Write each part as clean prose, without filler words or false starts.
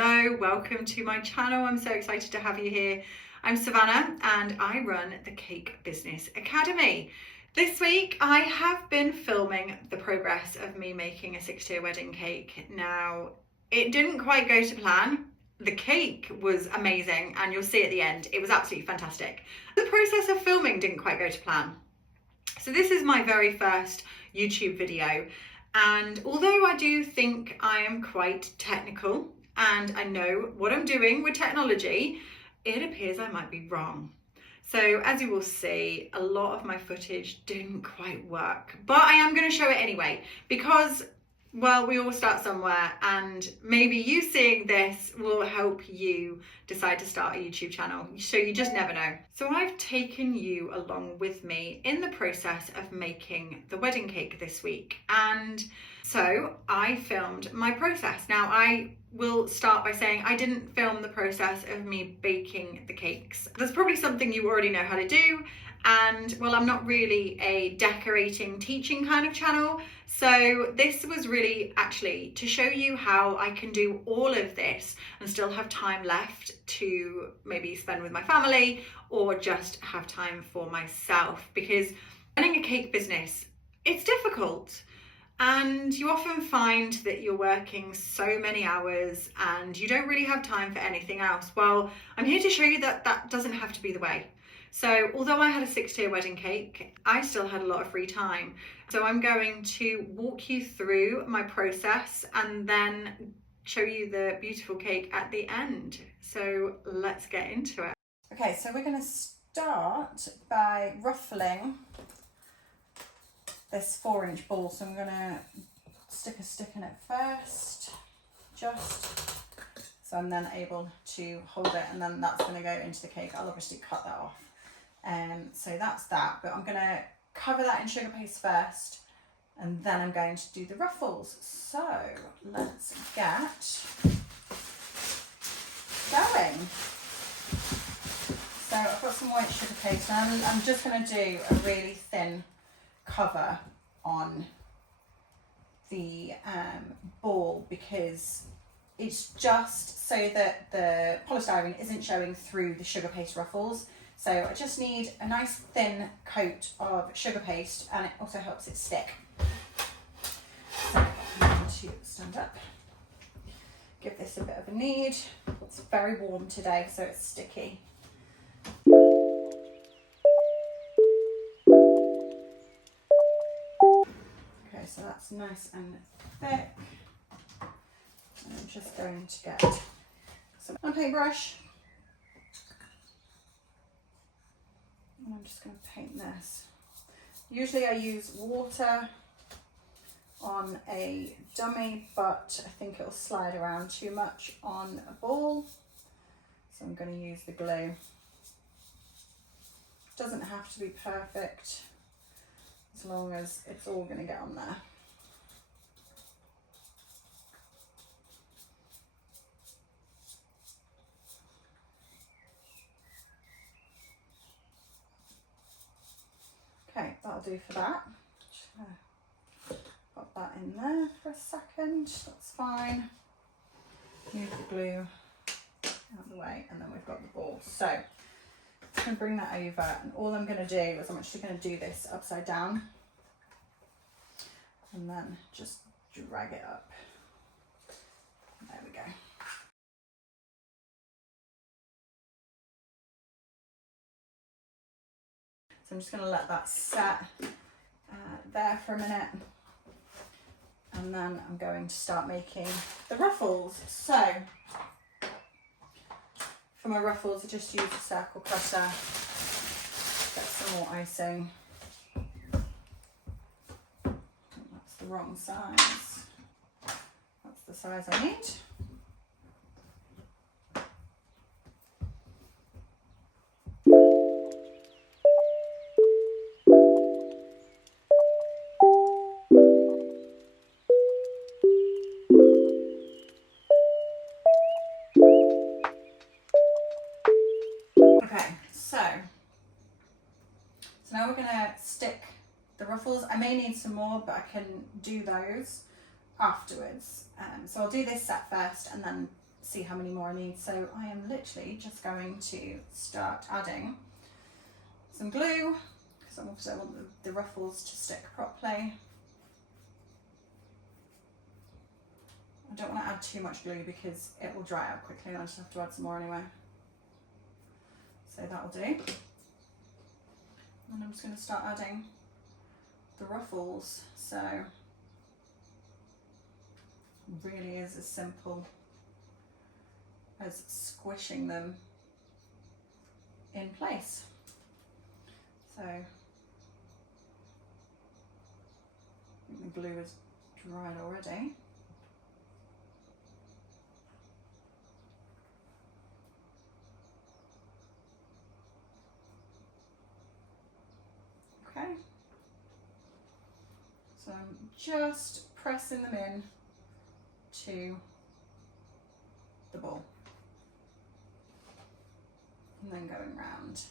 Hello, welcome to my channel. I'm so excited to have you here. I'm Savannah and I run the Cake Business Academy. This week I have been filming the progress of me making a 6-tier wedding cake. Now, it didn't quite go to plan. The cake was amazing and you'll see at the end, it was absolutely fantastic. The process of filming didn't quite go to plan. So this is my very first YouTube video. And although I do think I am quite technical and I know what I'm doing with technology, it appears I might be wrong. So as you will see, a lot of my footage didn't quite work, but I am going to show it anyway because, well, we all start somewhere and maybe you seeing this will help you decide to start a YouTube channel. So you just never know. So I've taken you along with me in the process of making the wedding cake this week. And so I filmed my process. Now I will start by saying I didn't film the process of me baking the cakes. There's probably something you already know how to do. And well, I'm not really a decorating teaching kind of channel. So this was really actually to show you how I can do all of this and still have time left to maybe spend with my family or just have time for myself, because running a cake business, it's difficult. And you often find that you're working so many hours and you don't really have time for anything else. Well, I'm here to show you that that doesn't have to be the way. So although I had a 6-tier wedding cake, I still had a lot of free time. So I'm going to walk you through my process and then show you the beautiful cake at the end. So let's get into it. Okay, so we're going to start by ruffling this 4-inch ball. So I'm going to stick a stick in it first, just so I'm then able to hold it, and then that's going to go into the cake. I'll obviously cut that off. So that's that, but I'm going to cover that in sugar paste first and then I'm going to do the ruffles. So let's get going. So I've got some white sugar paste and I'm just going to do a really thin cover on the ball because it's just so that the polystyrene isn't showing through the sugar paste ruffles. So I just need a nice thin coat of sugar paste and it also helps it stick. So I'm going to stand up, give this a bit of a knead. It's very warm today, so it's sticky. Okay, so that's nice and thick. And I'm just going to get some paintbrush. And I'm just going to paint this. Usually I use water on a dummy, but I think it'll slide around too much on a ball. So I'm going to use the glue. It doesn't have to be perfect as long as it's all going to get on there. Okay, that'll do for that. Just gonna pop that in there for a second. That's fine. Move the glue out of the way, and then we've got the ball. So I'm just going to bring that over, and all I'm going to do is I'm actually going to do this upside down, and then just drag it up. There we go. So I'm just going to let that set there for a minute, and then I'm going to start making the ruffles. So for my ruffles, I just use a circle cutter, get some more icing. That's the wrong size. That's the size I need. So now we're going to stick the ruffles. I may need some more, but I can do those afterwards. So I'll do this set first and then see how many more I need. So I am literally just going to start adding some glue, because obviously I want the ruffles to stick properly. I don't want to add too much glue because it will dry out quickly and I just have to add some more anyway. So that'll do. And I'm just going to start adding the ruffles. So it really is as simple as squishing them in place. So I think the glue is dried already. Okay, so I'm just pressing them in to the ball and then going round.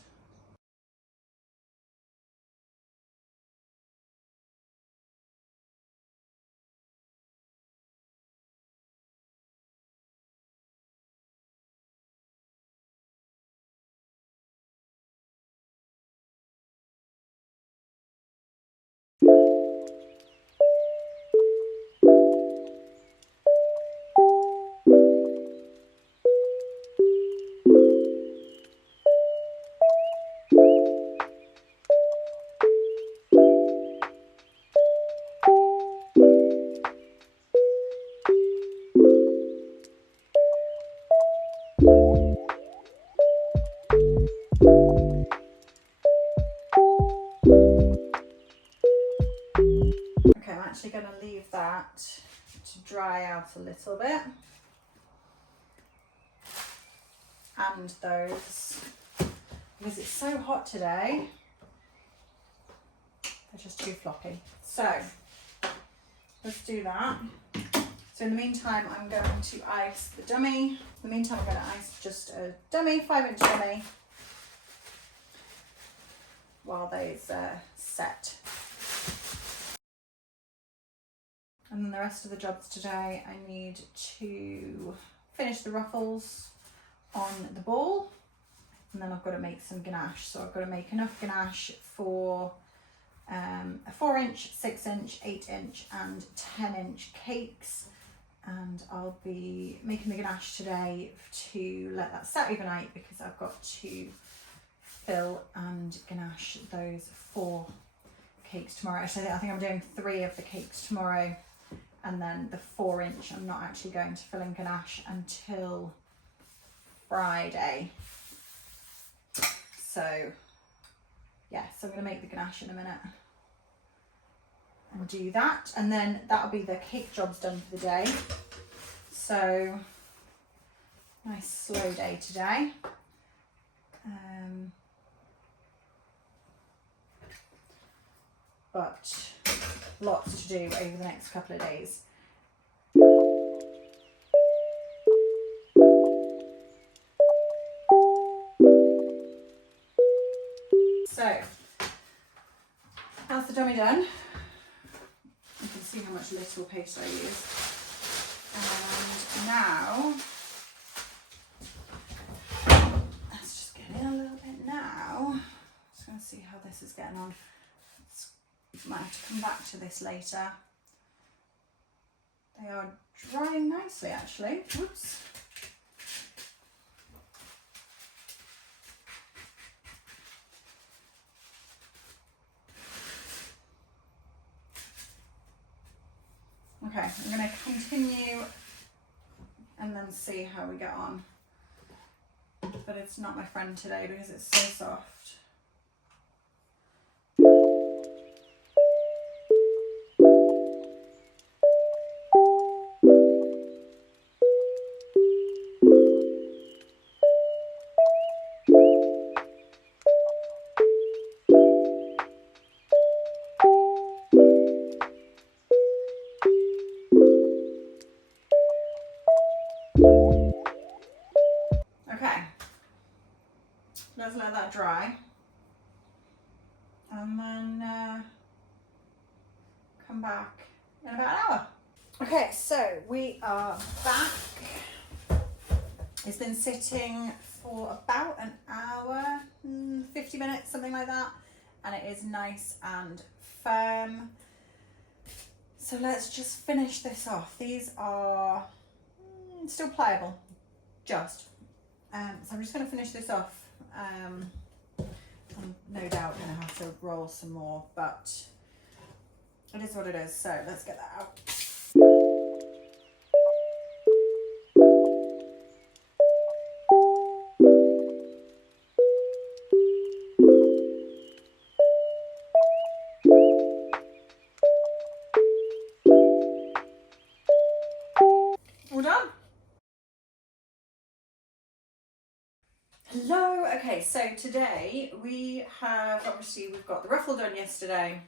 Okay, I'm actually going to leave that to dry out a little bit. And those, because it's so hot today, they're just too floppy. So let's do that. So in the meantime, I'm going to ice the dummy. In the meantime, I'm going to ice just a dummy, 5-inch dummy, while those set. And then the rest of the jobs today, I need to finish the ruffles on the ball, and then I've got to make some ganache. So I've got to make enough ganache for a 4-inch, 6-inch, 8-inch and 10-inch cakes. And I'll be making the ganache today to let that set overnight, because I've got to fill and ganache those 4 cakes tomorrow. Actually, I think I'm doing 3 of the cakes tomorrow, and then the 4-inch I'm not actually going to fill in ganache until Friday. So yeah, so I'm going to make the ganache in a minute and do that, and then that'll be the cake jobs done for the day. So nice slow day today. But lots to do over the next couple of days. So that's the dummy done. You can see how much little paste I use. And now, let's just get in a little bit now. Just going to see how this is getting on. Might have to come back to this later. They are drying nicely, actually. Whoops. Okay, I'm going to continue and then see how we get on. But it's not my friend today because it's so soft. Okay, let's let that dry, and then come back in about an hour. Okay, so we are back. It's been sitting for about an hour, 50 minutes, something like that, and it is nice and firm. So let's just finish this off. These are still pliable, just. So I'm just going to finish this off. I'm no doubt going to have to roll some more, but it is what it is. So let's get that out. All done. Hello. Okay, so today we've got the ruffle done yesterday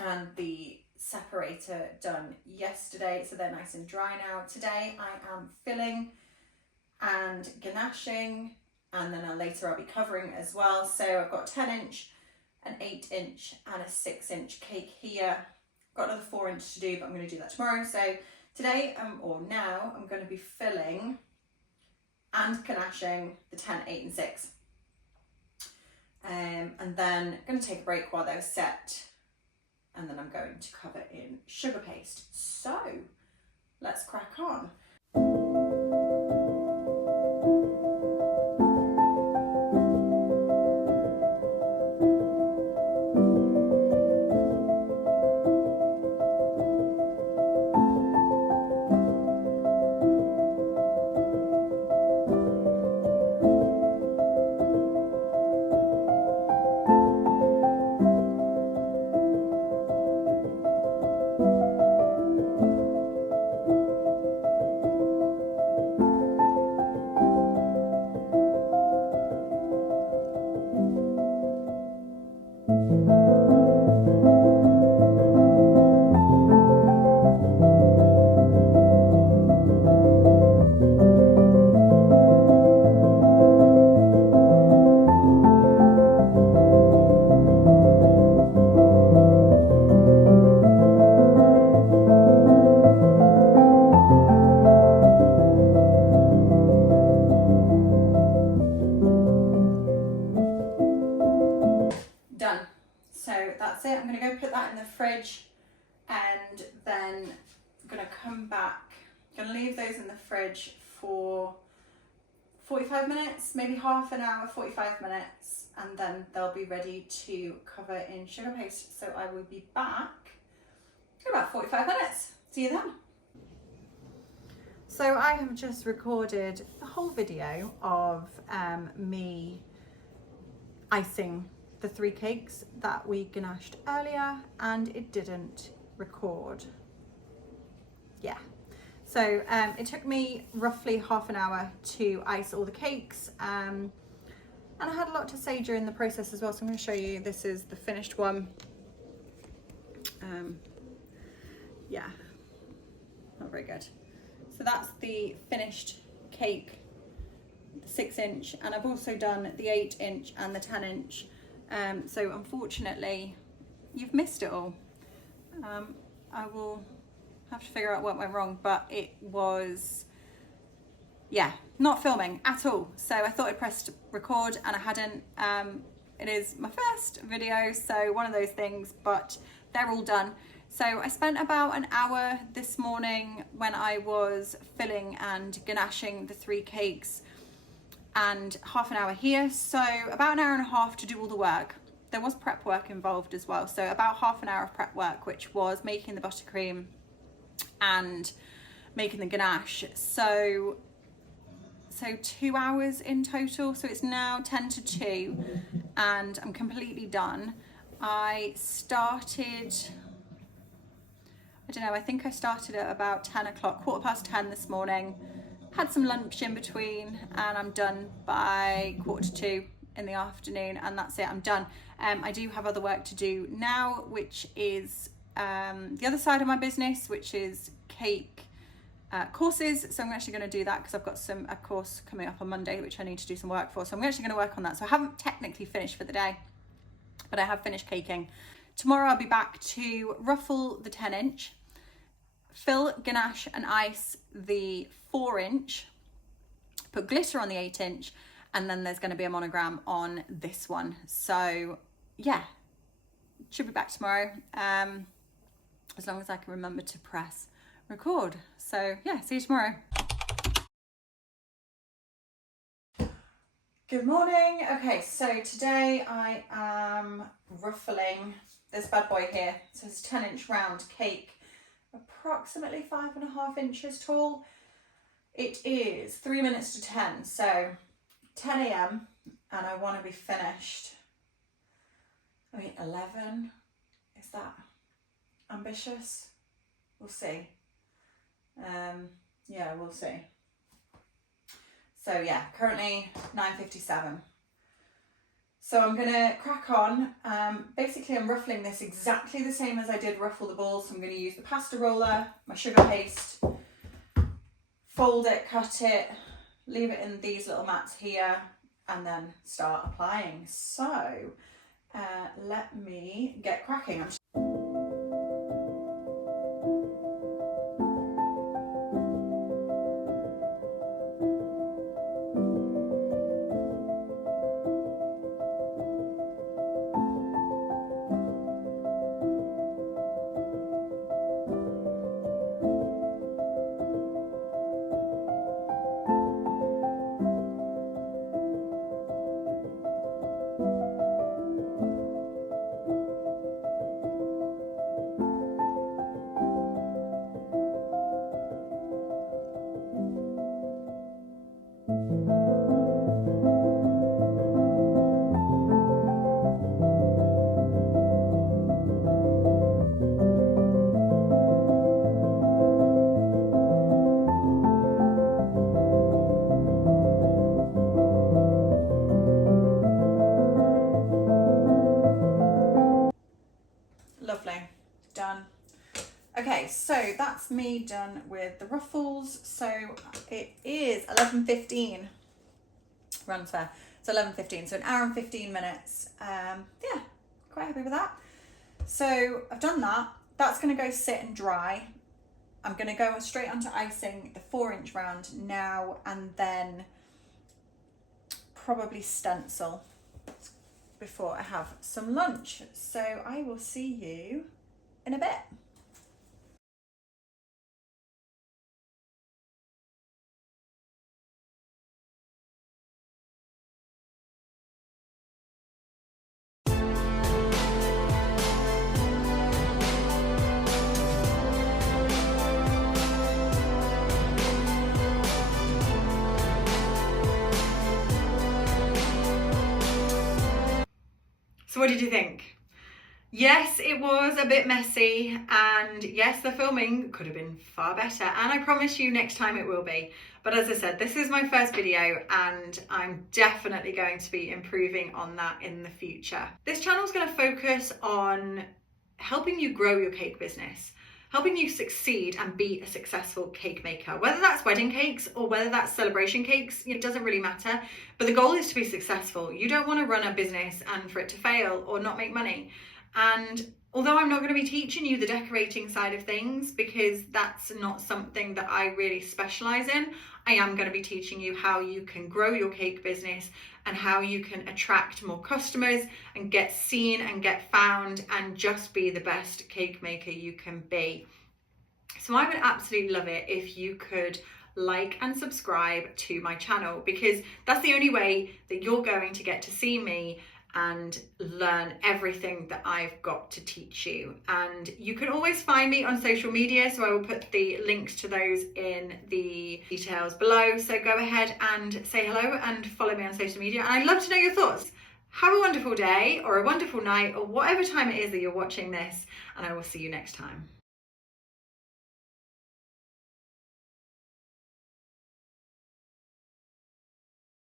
and the separator done yesterday, so they're nice and dry now. Today I am filling and ganaching, and then later I'll be covering as well. So I've got 10-inch, an 8-inch and a 6-inch cake here. Got another 4-inch to do, but I'm going to do that tomorrow. So today, now, I'm going to be filling and ganaching the 10, 8 and 6. And then I'm going to take a break while they're set, and then I'm going to cover in sugar paste. So let's crack on. Done. So that's it. I'm going to go put that in the fridge, and then I'm going to come back. I'm going to leave those in the fridge for 45 minutes, maybe half an hour, 45 minutes, and then they'll be ready to cover in sugar paste. So I will be back in about 45 minutes. See you then. So I have just recorded the whole video of me icing the 3 cakes that we ganached earlier, and it didn't record. Yeah. So it took me roughly half an hour to ice all the cakes, and I had a lot to say during the process as well, so I'm going to show you. This is the finished one. Yeah, not very good. So that's the finished cake, the 6-inch, and I've also done the 8-inch and the 10-inch. So unfortunately, you've missed it all. I will have to figure out what went wrong, but it was, yeah, not filming at all. So I thought I pressed record and I hadn't. It is my first video, so one of those things, but they're all done. So I spent about an hour this morning when I was filling and ganaching the 3 cakes, and half an hour here, so about an hour and a half to do all the work. There was prep work involved as well, so about half an hour of prep work, which was making the buttercream and making the ganache. So 2 hours in total. So it's now 10 to 2 and I'm completely done. I started, I don't know, I think I started at about 10 o'clock, 10:15 this morning. Had some lunch in between, and I'm done by 1:45 in the afternoon, and that's it, I'm done. I do have other work to do now, which is the other side of my business, which is cake courses. So I'm actually going to do that because I've got a course coming up on Monday, which I need to do some work for. So I'm actually going to work on that. So I haven't technically finished for the day, but I have finished caking. Tomorrow I'll be back to ruffle the 10-inch, fill, ganache and ice the 4-inch, put glitter on the 8-inch, and then there's going to be a monogram on this one. So yeah, should be back tomorrow, as long as I can remember to press record. So yeah, see you tomorrow. Good morning. Okay, so today I am ruffling this bad boy here. So it's a 10-inch round cake, approximately 5.5 inches tall. It is 3 minutes to 10, so 10 a.m. and I want to be finished. I mean, 11. Is that ambitious? We'll see. Yeah, we'll see. So yeah, currently 9:57. So I'm gonna crack on. Basically I'm ruffling this exactly the same as I did ruffle the balls. So I'm gonna use the pasta roller, my sugar paste, fold it, cut it, leave it in these little mats here, and then start applying. So let me get cracking. Lovely, done. Okay, so that's me done with the ruffles. So it is 11:15. Runs fair. It's 11:15, so 1 hour and 15 minutes. Yeah, quite happy with that. So I've done that. That's going to go sit and dry. I'm going to go straight onto icing the 4-inch round now, and then probably stencil before I have some lunch. So I will see you in a bit. So what did you think? Yes, it was a bit messy, and yes, the filming could have been far better, and I promise you next time it will be. But as I said, this is my first video and I'm definitely going to be improving on that in the future. This channel is going to focus on helping you grow your cake business, helping you succeed and be a successful cake maker. Whether that's wedding cakes or whether that's celebration cakes, it doesn't really matter. But the goal is to be successful. You don't want to run a business and for it to fail or not make money. And although I'm not going to be teaching you the decorating side of things, because that's not something that I really specialize in, I am going to be teaching you how you can grow your cake business and how you can attract more customers and get seen and get found and just be the best cake maker you can be. So I would absolutely love it if you could like and subscribe to my channel, because that's the only way that you're going to get to see me and learn everything that I've got to teach you. And you can always find me on social media, so I will put the links to those in the details below. So go ahead and say hello and follow me on social media, and I'd love to know your thoughts. Have a wonderful day or a wonderful night or whatever time it is that you're watching this, and I will see you next time.